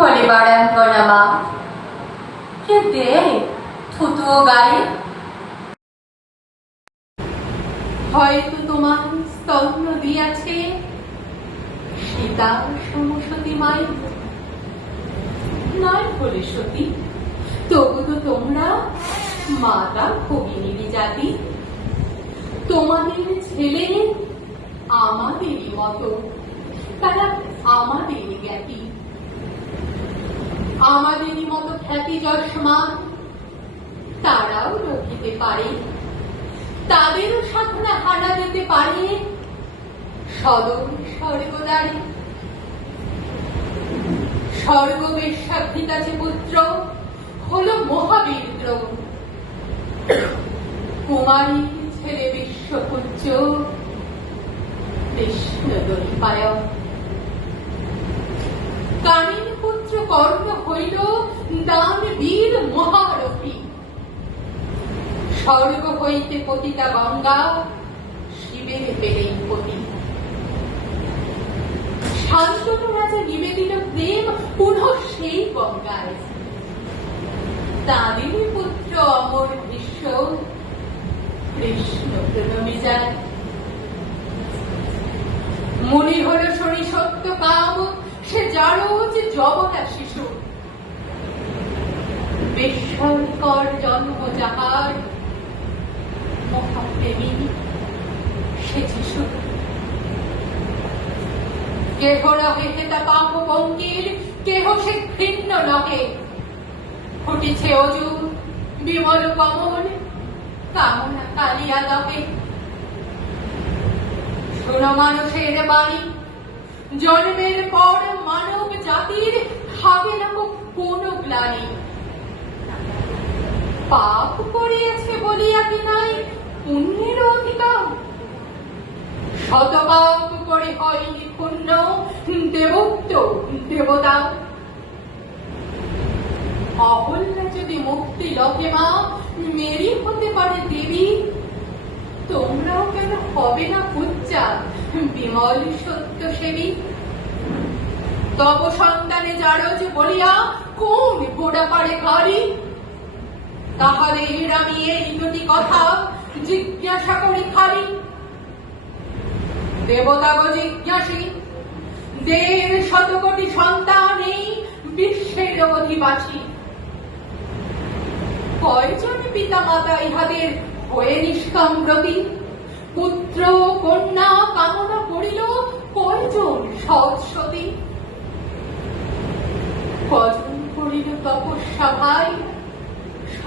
বলি কে দে হয়তো তোমার দিয়াছে সীতা নয় বলে সতী, তবু তো তোমরা মাতা ভগিনী জাতি। তোমাদের ছেলে আমাদেরই মতো, তারা আমাদেরই জ্ঞাতি। আমাদেরই মতো খ্যাতি যশমান, তারাও রখিতে পারে। তাদেরও সাধনা হানা যেতে পারে। সদর স্বর্গদারে স্বর্গবেশ্যা ভিতাছে পুত্র, হলো মহাবীর কুমারী ছেলে বিশ্বপূজ্য। কৃষ্ণদরী পায় দান বীর মহারথী। স্বর্গ হইতে পতিতা গঙ্গা, শিবের পেলেই পতি। শান্তনু রাজা নিবেদিত প্রেম পুনঃ সেই গঙ্গায়। তাঁদেরই পুত্র অমর বিশ্ব কৃষ্ণ প্রণমী যায়। মনি হল শনি সত্য কাম, সে যারও যে জবতা শিশু বিস্ময়কর জন্ম যাহার মহাপ্রেমী, সে যিশু। কেহ নহে হেতা পাপ পঙ্কির কেহ সে ঘৃণ্য নহে। ফুটিছে অজু, বিমল কমল, কামনা কালিয়া দহে শোনো মানুষের বাণী, জন্মের পর মানব জাতির হবে না কোনো গ্লানি পাপ করিয়াছে বলিয়া কি নাই? পুণ্যের অধিকার। শতপাপ করে হয়নি পুণ্য, দেবত্ব, দেবতা। অহল্যা যদি মুক্তি লকে মা, মেরি হতে পারে দেবী। তোমরাও কেন হবে না পুচ্চা বিমল সত্য সেবী তব সন্তানে জারজ বলিয়া, কোন গোড়া পারে ঘরে তাহাদের আমি এই দুটি কথা জিজ্ঞাসা করি খালি। দেবতাগ জিজ্ঞাসী, দেড় শত কোটি সন্তান এই বিশ্বের অধিবাসী। কয়জন পিতা মাতা ইহাদের হয়ে নিষ্কাম্রতি পুত্র কন্যা কামনা করিল কয়জন সৎসতী? কজন করিল তপস্যা ভাই?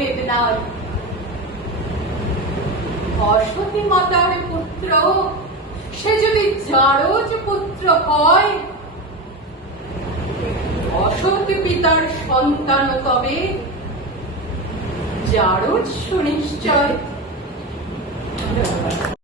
সে অসতী মাতার পুত্র সে যদি জারজ পুত্র হয় অসৎ পিতার সন্তান তবে জারজ সুনিশ্চয়